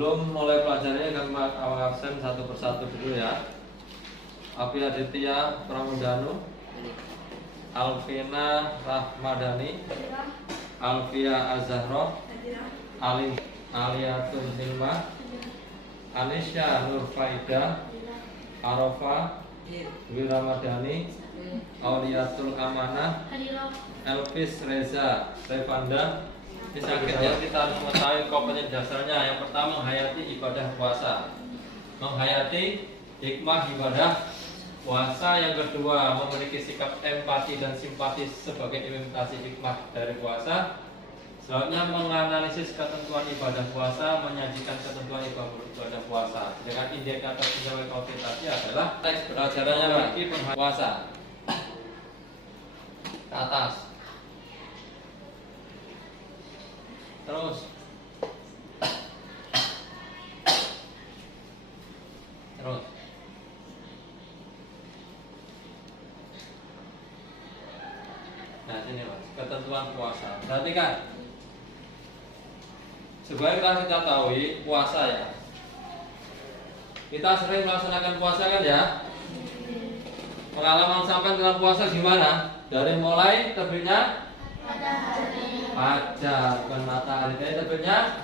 Sebelum mulai pelajarannya kami absen satu persatu dulu ya. Api Aditya Pramudanu, Alvina Rahmadani, Alfia Azahro, Aliatun Hilma, Anisya Nurfaida, Arofa Wiramadani, Auliatul Amanah, Elvis Reza Revanda. Ini sakit ya, kita harus mengetahui komponen dasarnya. Yang pertama, menghayati ibadah puasa, menghayati hikmah ibadah puasa. Yang kedua, memiliki sikap empati dan simpati sebagai imitasi hikmah dari puasa. Selanjutnya, menganalisis ketentuan ibadah puasa, menyajikan ketentuan ibadah puasa. Dengan indikator penilaian kualitasnya adalah teks pelajarannya bagi puasa. Ke atas. Terus nah sini mas, ketentuan puasa. Perhatikan, sebaiknya kita tahu puasa ya. Kita sering melaksanakan puasa kan ya. Pengalaman sampai dalam puasa gimana? Dari mulai terbitnya fajar, bukan matahari. Dari terbitnya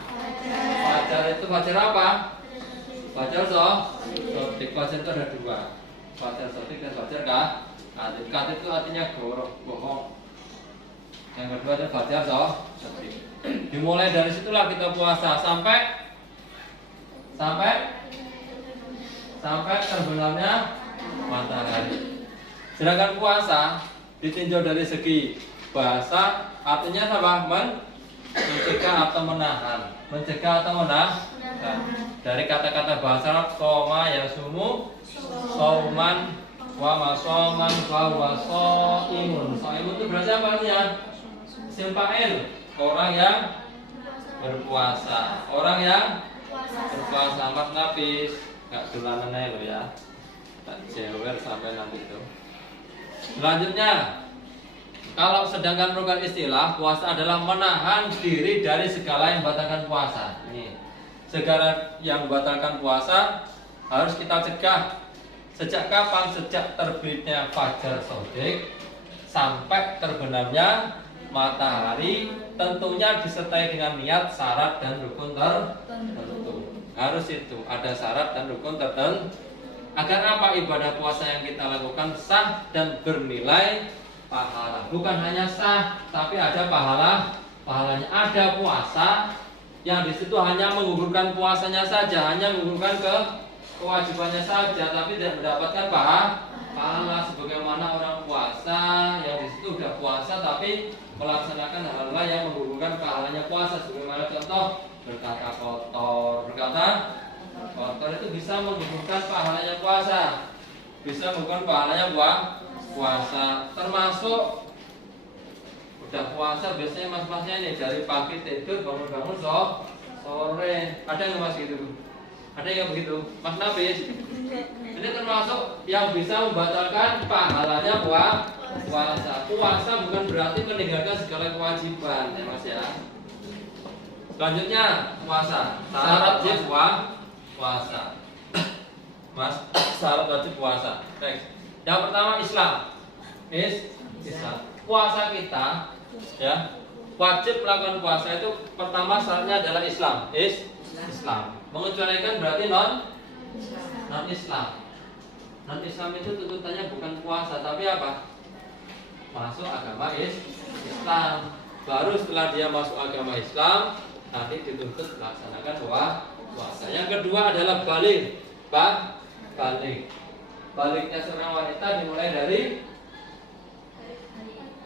fajar. Itu fajar apa? Fajar sotik. Fajar itu ada dua, fajar sotik dan fajar katib. Katib itu artinya bohong. Yang kedua itu fajar sotik. Dimulai dari situlah kita puasa sampai terbenamnya matahari. Sedangkan puasa ditinjau dari segi bahasa, artinya apa? Mencegah atau menahan. Mencegah atau menahan. Dari kata-kata bahasa soma ya sumu, soman, wa masoman, wa soimun. Soimun itu berarti apa artinya? Simpail, orang yang berpuasa. Orang yang berpuasa. Mas Nafis, nggak dolanan aja lo ya. Tak jewer sampai nanti itu. Selanjutnya, kalau sedangkan program istilah, puasa adalah menahan diri dari segala yang membatalkan puasa. Ini, segala yang membatalkan puasa harus kita cegah. Sejak kapan? Sejak terbitnya fajar sodik sampai terbenamnya matahari, tentunya disertai dengan niat, syarat dan rukun tertentu. Harus itu, ada syarat dan rukun tertentu. Agar apa? Ibadah puasa yang kita lakukan sah dan bernilai pahala. Bukan hanya sah, tapi ada pahalanya. Ada puasa yang di situ hanya menggugurkan puasanya saja, hanya menggugurkan kewajibannya saja, tapi tidak mendapatkan pahala. Sebagaimana orang puasa yang di situ sudah puasa tapi melaksanakan hal-hal yang menggugurkan pahalanya puasa. Sebagaimana contoh berkata kotor itu bisa menggugurkan pahalanya puasa, bisa menggugurkan pahalanya puasa. Termasuk udah puasa biasanya mas-masnya ini dari pagi tidur bangun-bangun sore. Ada nggak mas gitu? Ada yang begitu? Mas Nafis, ini termasuk yang bisa membatalkan pahalanya puasa. Puasa bukan berarti meninggalkan segala kewajiban ya mas ya. Selanjutnya puasa, syarat wajib puasa. Mas, syarat wajib puasa. Next. Yang pertama Islam. Islam. Puasa kita ya wajib melakukan puasa itu pertama syaratnya adalah Islam. Islam. Mengecualikan berarti non Islam. Non Islam itu tuntutannya bukan puasa tapi apa? Masuk agama Islam. Baru setelah dia masuk agama Islam nanti dituntut melaksanakan puasa. Yang kedua adalah balik. Baliknya seorang wanita dimulai dari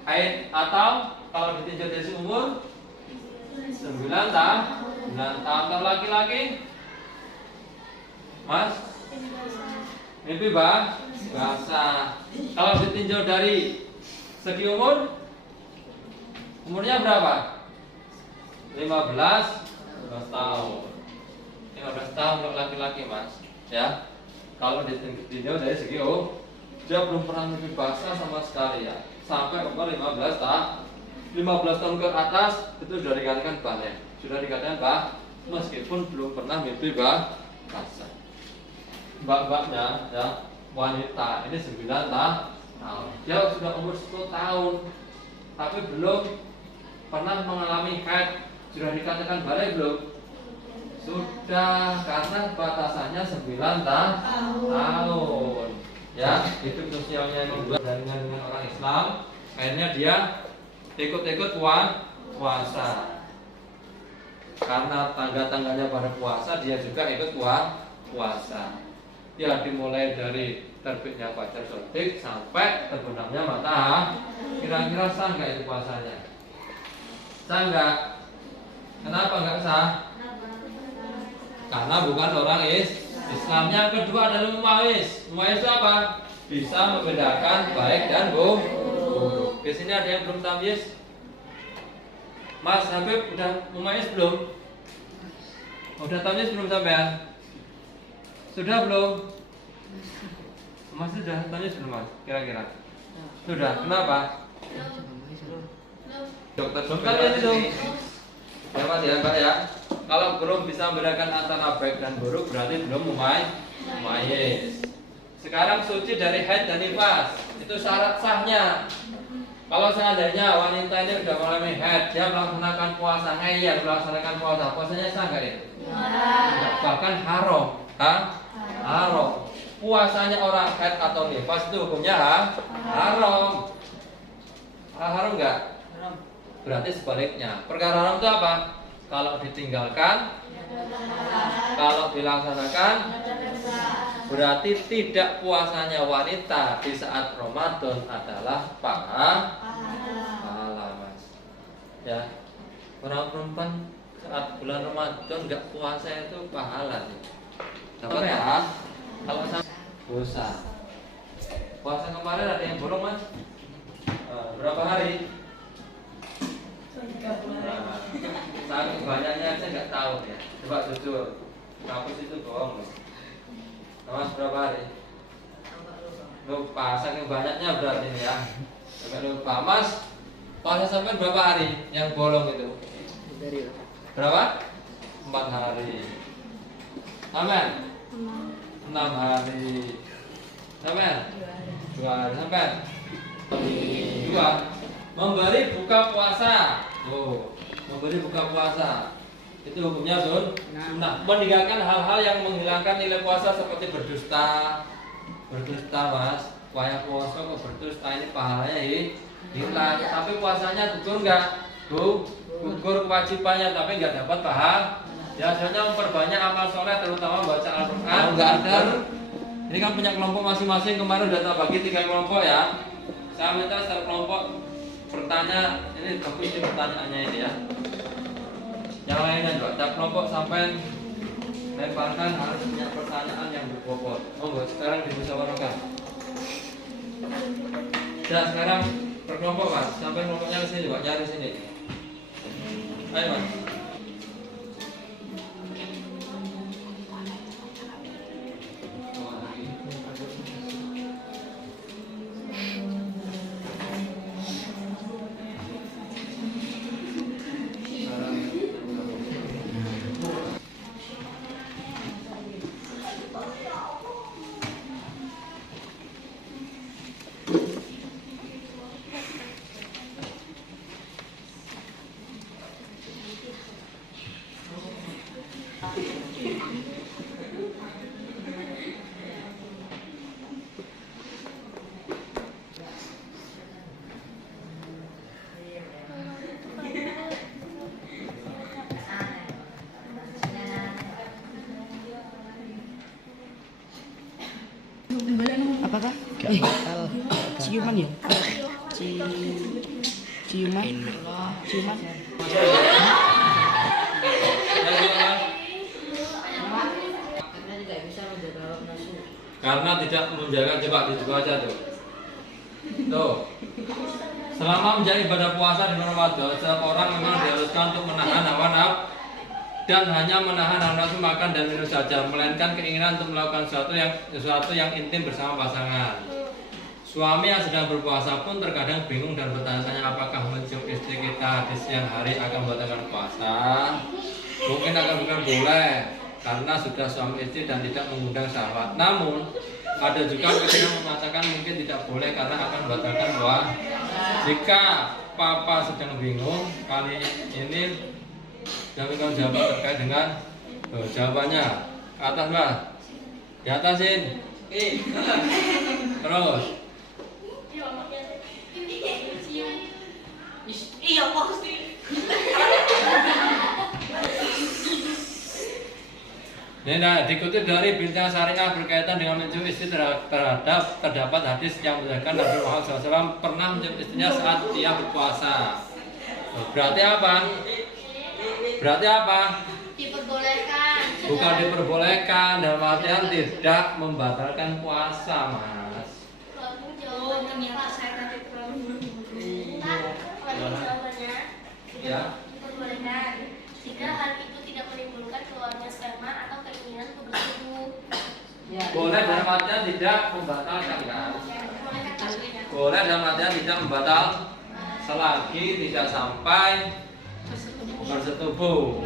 haid atau kalau ditinjau dari umur 9 tahun. Kalau laki-laki mas mimpi basah. Kalau ditinjau dari segi umurnya berapa? 15 tahun. 15 tahun untuk laki-laki mas ya. Kalau ditinjau dari segi dia belum pernah mimpi basah sama sekali ya. Sampai umur 15 tahun ke atas itu sudah dikatakan balik. Sudah dikatakan meskipun belum pernah mimpi basah. Mbak-mbaknya ya, wanita ini 9 tahun. Dia sudah umur 10 tahun tapi belum pernah mengalami haid. Sudah dikatakan balik belum? Sudah, karena batasannya 9 tahun. Ya, hidup sosialnya membuat jaringan dengan orang Islam. Akhirnya dia ikut-ikut puasa. Karena tangga-tangganya pada puasa, dia juga ikut puasa. Ya, dimulai dari terbitnya fajar shadiq sampai terbenamnya matahari. Kira-kira sah nggak itu puasanya? Sah nggak? Kenapa nggak sah? Karena bukan orang Islam. Yang kedua adalah mumayyiz. Mumayyiz itu apa? Bisa membedakan baik dan buruk. Di sini ada yang belum tamyiz? Mas Habib udah mumayyiz belum? Udah tamyiz belum sampean? Sudah belum? Mas sudah tamyiz belum Mas? Kira-kira? Sudah. Kenapa? Dokter ya itu. Ya Mas ya Mbak ya. Kalau belum bisa membedakan antara baik dan buruk berarti belum mumayyiz. Sekarang suci dari haid dan nifas. Itu syarat sahnya. Kalau seandainya wanita ini sudah mengalami haid, dia melaksanakan puasa, ngeyel melaksanakan puasanya sah nggak itu? Bahkan haram. Haram. Puasanya orang haid atau nifas itu hukumnya haram. Haram nggak? Berarti sebaliknya. Perkara haram itu apa? Kalau ditinggalkan, kalau dilaksanakan, berarti tidak puasanya wanita di saat Ramadan adalah pahala, Mas. Ya, orang perempuan saat bulan Ramadan nggak puasa itu pahala sih. Dapat ya? Kalau dosa. Puasa kemarin ada yang bolong Mas? Berapa hari? Saking banyaknya saya nggak tahu ya. Coba jujur, kampus itu bohong loh. Mas berapa hari? Lupa, saking banyaknya berarti ini ya. Sampai lupa. Mas, puasa sampai berapa hari yang bolong itu? Berapa? 4 hari. Amin. 6 hari. Amin. 2 hari. Sampai 2. Memberi buka puasa. Memberi buka puasa itu hukumnya sunnah. Meninggalkan hal-hal yang menghilangkan nilai puasa seperti berdusta Mas. Wayah puasa kok berdusta, ini pahalanya hilang. Tapi puasanya gugur nggak? Gugur kewajibannya tapi nggak dapat pahala. Biasanya memperbanyak amal soleh terutama baca Al-Quran. Nggak ada. Ini kan punya kelompok masing-masing. Kemarin udah tak bagi 3 kelompok ya. Saya minta setiap kelompok bertanya, ini bagus sih pertanyaannya ini ya. Yang lainnya juga, tiap kelompok sampai lemparkan harus punya pertanyaan yang berbobot. Sekarang dimusyawarahkan. Ya sekarang berkelompok Mas, sampai kelompoknya ke sini juga nyari sini. Ayo Mas. Apakah? Ciuman ya? Ciuman? Ciuman? Karena tidak menjaga, coba dicoba aja tuh. Tuh. Selama menjalani ibadah puasa di Ramadan, setiap orang memang diharuskan untuk menahan hawa nafsu dan hanya menahan hawa nafsu makan dan minum saja, melainkan keinginan untuk melakukan sesuatu yang intim bersama pasangan. Suami yang sedang berpuasa pun terkadang bingung dan bertanya-tanya apakah mencium istri kita di siang hari akan membatalkan puasa. mungkin akan bukan boleh karena sudah suami istri dan tidak mengundang syahwat. Namun ada juga yang mengatakan mungkin tidak boleh karena akan membatalkan puasa. Jika papa sedang bingung kali ini, jangan kau jawab terkait dengan jawabannya. Ke atas mbak, di atasin. Terus. Iya pasti. Nah, dikutip dari Bincang Syariah berkaitan dengan mencium istri terdapat hadis yang menjelaskan Nabi Muhammad SAW pernah mencium istrinya saat dia berpuasa. Berarti apa? Berarti apa? Diperbolehkan. Bukan diperbolehkan, dalam artian tidak membatalkan puasa, Mas. Oh, ternyata saya tadi terlalu jawabannya Ya. diperbolehkan jika hal itu tidak menimbulkan keluarnya sperma atau keinginan untuk bersetubuh. Boleh dalam artian tidak membatalkan kan? Boleh dalam artian tidak membatal selagi tidak sampai bersetubuh.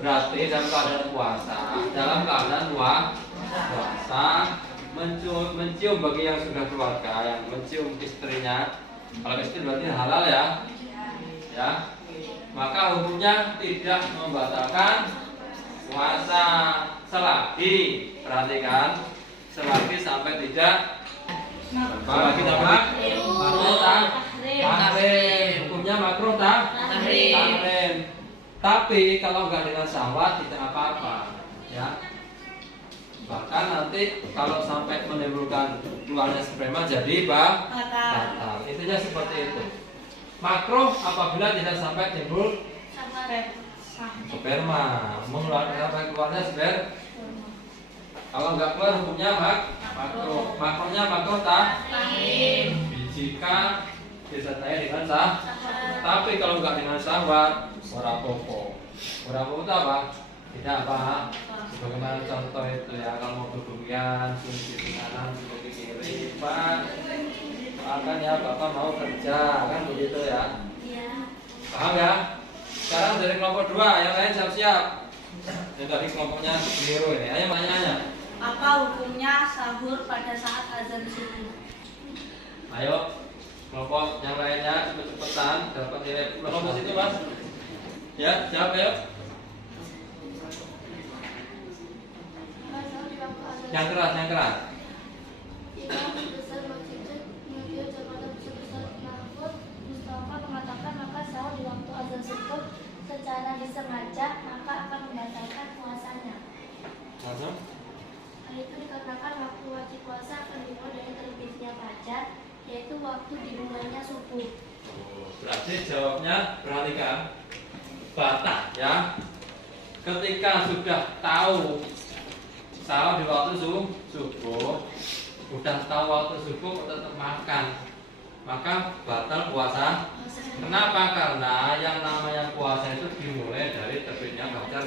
Berarti dalam keadaan puasa, dalam keadaan puasa mencium bagi yang sudah keluarga, yang mencium istrinya. Kalau istri berarti halal ya, maka hukumnya tidak membatalkan puasa selagi, perhatikan, selagi sampai tidak selagi sampai makruh tahrim, hukumnya makruh tahrim. Tapi kalau enggak dengan syahwat tidak apa-apa, ya. Bahkan nanti kalau sampai menimbulkan keluarnya sperma jadi batal. Intinya seperti itu. Makruh apabila tidak sampai timbul sperma, mengeluarkan sampai keluarnya sperma. Kalau enggak keluar hukumnya makruh. Makruhnya makruh jika disertai dengan sah. Tapi kalau enggak dengan syahwat, ora popo. Ora popo itu apa? Tidak apa. Bagaimana contoh itu ya, kalau mau berhubungan sisi kanan, sisi kiri, Pak, akan ya Bapak mau kerja, kan begitu ya? Iya. Paham ya? Sekarang dari kelompok 2, yang lain siap-siap. Yang tadi kelompoknya keliru ini, ayo tanya. Apa hukumnya sahur pada saat azan subuh? Ayo, kelompok yang lainnya cepet-cepetan, dapat nilai kelompok situ Mas. Ya, jawab ayo. Yang keras. Imam besar Masjid Mutia Jakarta Besar Mahfud Mustafa mengatakan maka sahur di waktu azan subuh secara disengaja maka akan membatalkan puasanya. Langsung. Hal itu dikarenakan waktu wajib puasa akan dimulai dari terbitnya fajar, yaitu waktu dimulainya subuh. Berarti jawabnya perhatikan batal ya. Ketika sudah tahu sahur di waktu subuh, udah tahu waktu subuh tetap makan, maka batal puasa. Kenapa? Karena yang namanya puasa itu dimulai dari terbitnya fajar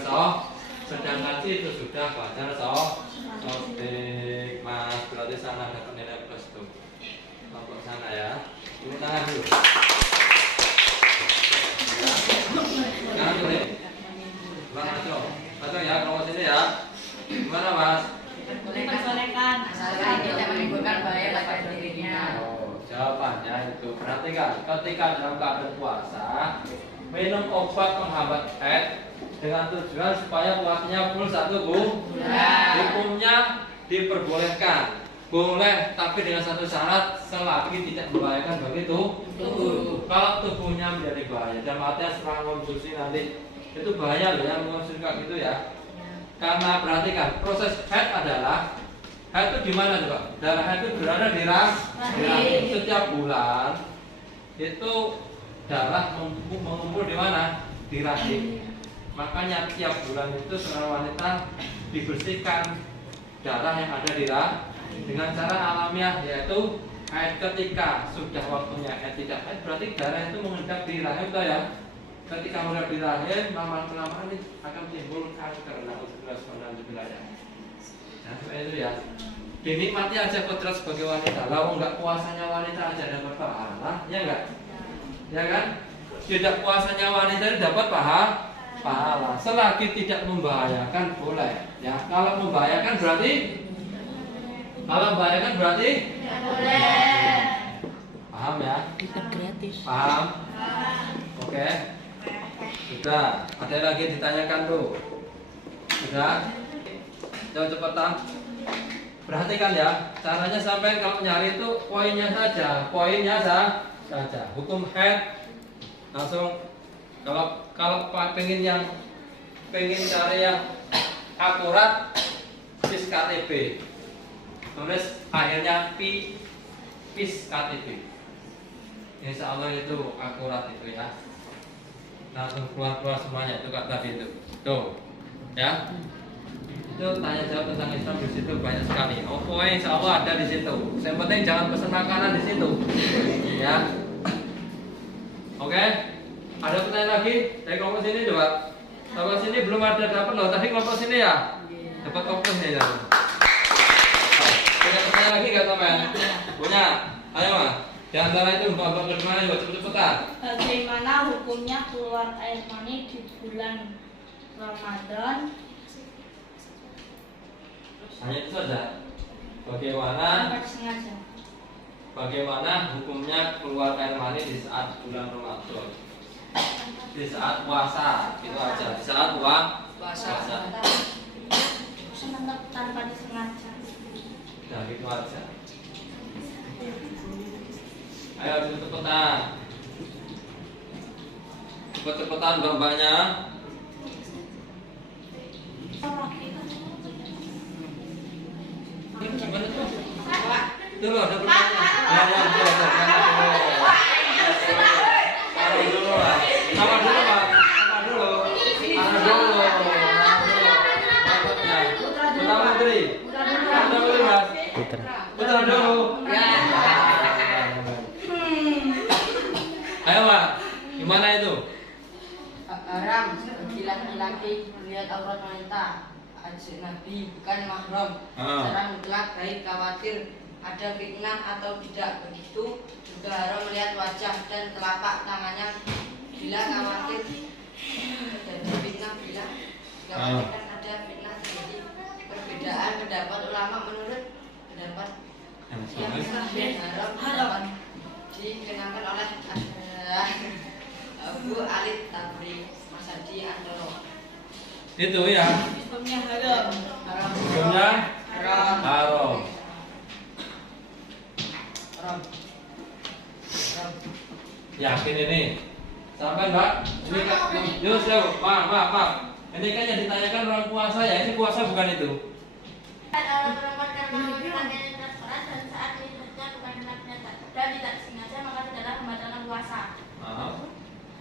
sedangkan itu sudah fajar sodik. Mas, berarti sana dapat nilai plus tuh. Kelompok sana ya. Turun tangan dulu. Sekarang tulis. Bang Aco ya, kelompok sini ya. Gimana Mas? Diperbolehkan asalkan tidak menimbulkan bahaya pada dirinya. Oh, jawabannya itu perhatikan, ketika dalam keadaan puasa minum obat penghambat haid dengan tujuan supaya puasanya full 1 bulan. Hukumnya diperbolehkan, boleh, tapi dengan satu syarat, selagi tidak membahayakan bagi tubuh. Kalau tubuhnya menjadi bahaya, dalam artinya setelah konsumsi nanti itu bahaya loh yang mengonsumsi kayak gitu ya. Karena perhatikan, proses haid adalah haid itu di mana coba? Darah haid itu berada di rahim. Setiap bulan itu darah mengumpul di mana? Di rahim. Makanya tiap bulan itu seorang wanita dibersihkan darah yang ada di rahim dengan cara alamiah, yaitu haid. Ketika sudah waktunya haid tidak haid, berarti darah itu mengendap di rahim toh ya. Ketika mengendap di rahim, lama-kelamaan akan timbul kanker. Wilayah. Nah, seperti itu ya. Dinikmati aja kodrat sebagai wanita. Kalau enggak puasanya wanita aja dapat pahala, ya enggak? Ya kan? Tidak puasanya wanita itu dapat pahala. pahala. Selagi tidak membahayakan boleh. Ya, kalau membahayakan berarti Tidak boleh. paham ya? Kita gratis. Paham? Oke. Sudah. Ada lagi ditanyakan tuh? Sudah. Coba cepetan. Perhatikan ya. Caranya sampai kalau nyari itu poinnya saja. Saja. Hukum head langsung kalau pengen cari yang akurat PIS KTP. Tulis akhirnya PIS KTP. Insya Allah itu akurat itu ya. Langsung keluar semuanya itu kata tadi itu. Tuh, ya. Itu tanya jawab tentang Islam di situ banyak sekali. Pokoknya insya Allah ada di situ. Yang penting jangan pesan makanan di situ, ya. Oke. Ada pertanyaan lagi? Dari kelompok sini coba. Kelompok sini belum ada dapat loh. Tadi kelompok sini ya. Dapat komplesnya ya. Punya pertanyaan lagi nggak teman? Punya? Ayo mas. Di antara itu bapak bagaimana coba cepet-cepetan. Bagaimana hukumnya keluar air mani di bulan Ramadan? Hanya itu saja. Bagaimana hukumnya keluar air mani di saat bulan Ramadan? Di saat puasa, itu aja. Di saat puasa. Tanpa disengaja. Nah, gitu aja. Ayo cepet-cepetan. Cepet-cepetan mbak-mbaknya. Gimana tuh? Tuh loh, ada pertanyaan. Sama dulu, Pak. Putra dulu. Ayo, Pak. Gimana itu? Haram bagi laki-laki melihat aurat wanita ajnabi bukan mahram. Secara mutlak baik khawatir ada fitnah atau tidak. Begitu juga haram melihat wajah dan telapak tangannya bila khawatir terjadi fitnah. Bila khawatir ada fitnah terjadi. Perbedaan pendapat ulama menurut pendapat yang haram dapat dikenakan oleh Abu Ali Tabri Masadi Antoro. Itu ya. Hukumnya haram. Hukumnya haram. Yakin ini? Sampai Mbak? Ini kan, yuk, maaf. Ini kan yang ditanyakan orang puasa ya. Ini puasa bukan itu. Dan saat melihatnya bukan dan tidak sengaja maka tidaklah membatalkan puasa.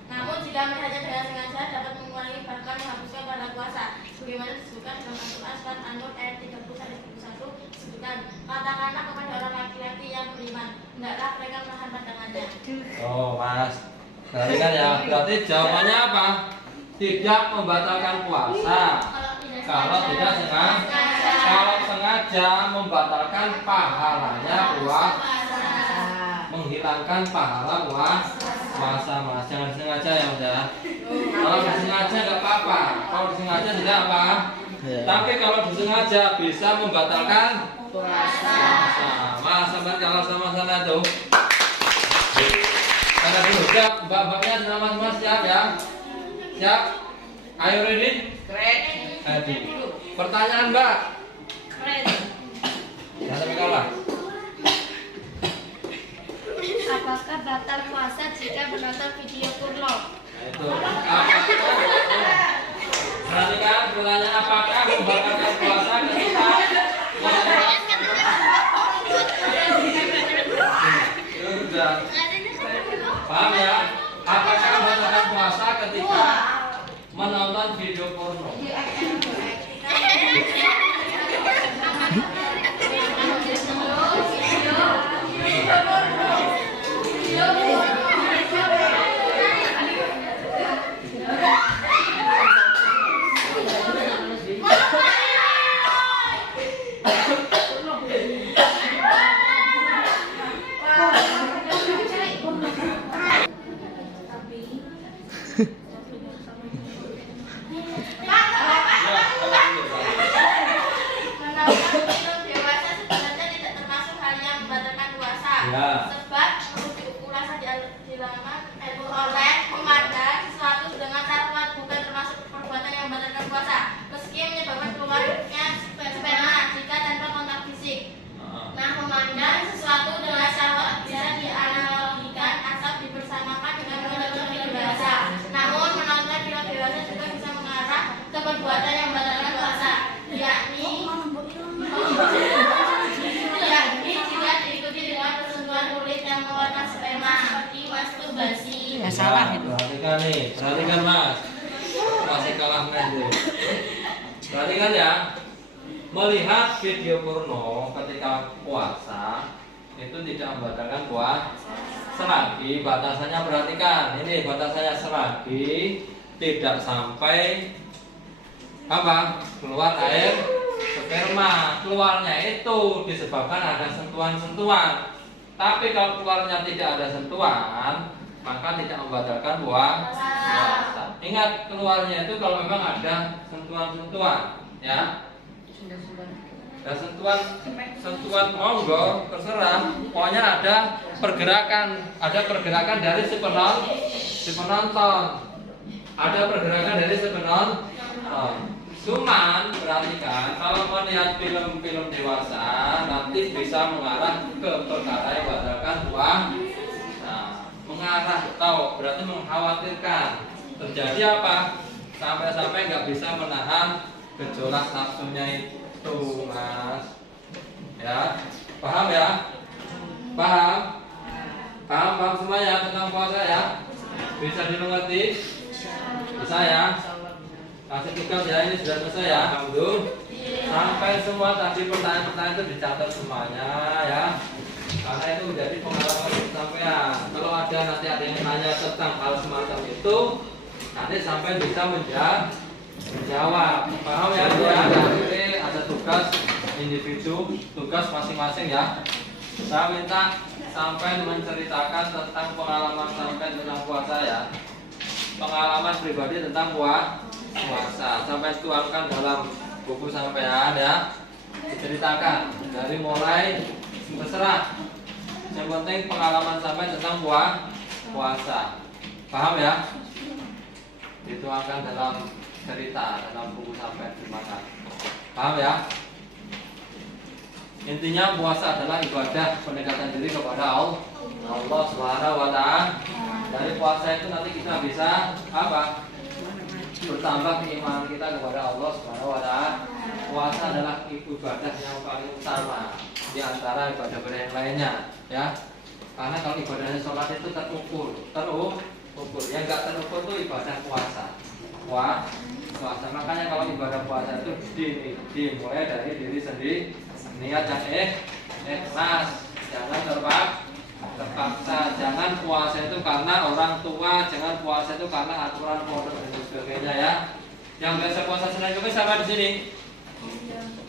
Namun jika melihatnya dengan sengaja dapat mengurangi bahkan menghapuskan pada puasa. Sebagaimana disebutkan dalam Al-Quran surat An-Nur ayat 30-31 disebutkan, katakanlah kepada orang laki-laki yang beriman, hendaklah mereka menahan pandangannya. Oh, Mas. Berarti kan ya, berarti jawabannya apa? Tidak membatalkan puasa. Kalau tidak sengaja, kalau sengaja membatalkan pahalanya puasa, menghilangkan pahala puasa, Mas. Jangan sengaja ya, Mas ya. Kalau disengaja nggak apa-apa. Kalau disengaja tidak apa. Tapi kalau disengaja bisa membatalkan puasa. Mas, sampai kalau sama-sama tuh. Karena dulu siap, mbak-mbaknya sama-sama siap ya. Siap? Ayo ready? Ready. Pertanyaan Mbak. Jangan sampai kalah. Apakah batal puasa jika menonton video porno? Itu. Perhatikan pertanyaan, apakah membatalkan puasa ketika sudah paham ya? Apakah membatalkan puasa ketika menonton video porno? Ya. Sebab merujuk ukuran dilakukan oleh memandang sesuatu dengan cara bukan termasuk perbuatan yang membatalkan puasa, meski menyebabkan keluarnya sperma jika tanpa kontak fisik. Nah, memandang sesuatu dengan syahwat bisa dianalogikan atau dipersamakan dengan menonton film dewasa. Namun, menonton film dewasa juga bisa mengarah ke perbuatan yang membatalkan puasa, yakni jika diikuti dengan persentuhan kulit yang mengeluarkan sperma seperti masturbasi. Ya salah itu. Perhatikan nih, perhatikan Mas. Masih kalah main deh. Perhatikan ya. Melihat video porno ketika puasa itu tidak membatalkan puasa selagi batasannya, perhatikan ini batasannya, selagi tidak sampai apa keluar air sperma. Keluarnya itu disebabkan ada sentuhan-sentuhan, tapi kalau keluarnya tidak ada sentuhan maka tidak membatalkan puasa. Ingat, keluarnya itu kalau memang ada sentuhan-sentuhan ya. Ada sentuhan monggo terserah, pokoknya ada pergerakan dari si penonton, ada pergerakan dari si penonton. Cuman perhatikan, kalau melihat film-film dewasa nanti bisa mengarah ke perkara yang membatalkan puasa. Nah, mengarah atau berarti mengkhawatirkan terjadi apa? Sampai-sampai nggak bisa menahan gejolak nafsunya itu, Mas. Ya, paham ya? Paham semuanya tentang puasa ya? Bisa dimengerti? Bisa ya? Kasih tugas ya, ini sudah selesai ya, alhamdulillah. Sampai semua tadi pertanyaan-pertanyaan itu dicatat semuanya ya. Karena itu menjadi pengalaman sampean. Kalau ada nanti ada yang tanya tentang hal semacam itu, nanti sampai bisa menjawab. Paham ya? Nanti ada tugas individu, tugas masing-masing ya. Saya minta sampai menceritakan tentang pengalaman sampai tentang puasa ya. Pengalaman pribadi tentang puasa sampai tuangkan dalam buku sampean ya. Diceritakan dari mulai terserah. Yang penting pengalaman sampai tentang puasa. Paham ya? Dituangkan dalam cerita dalam buku sampai dimakan. Paham ya? Intinya puasa adalah ibadah pendekatan diri kepada Allah Subhanahu wa Ta'ala. Dari puasa itu nanti kita bisa apa? Bertambah keimanan kita kepada Allah Subhanahu wa Ta'ala. Puasa adalah ibadah yang paling utama di antara ibadah-ibadah yang lainnya, ya. Karena kalau ibadahnya sholat itu terukur. Yang enggak terukur itu ibadah puasa. Puasa. Makanya kalau ibadah puasa itu dimulai dari diri sendiri. Niat yang ikhlas, jangan terpaksa. Jangan puasa itu karena orang tua, jangan puasa itu karena aturan pondok dan sebagainya ya. Yang biasa puasa Senin Kamis sama di sini.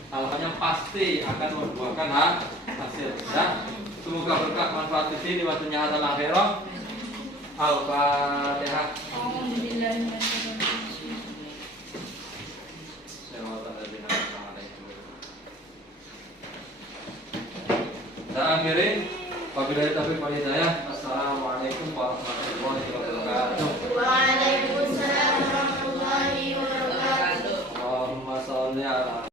Alhamdulillah pasti akan membuahkan hasil ya. Semoga berkah manfaat di sini waktunya adalah akhirah. Al-Fatihah. Saya akhiri. Wabillahi taufiq wal hidayah. Assalamualaikum warahmatullahi wabarakatuh. Waalaikumsalam warahmatullahi wabarakatuh. Allahumma sholli ala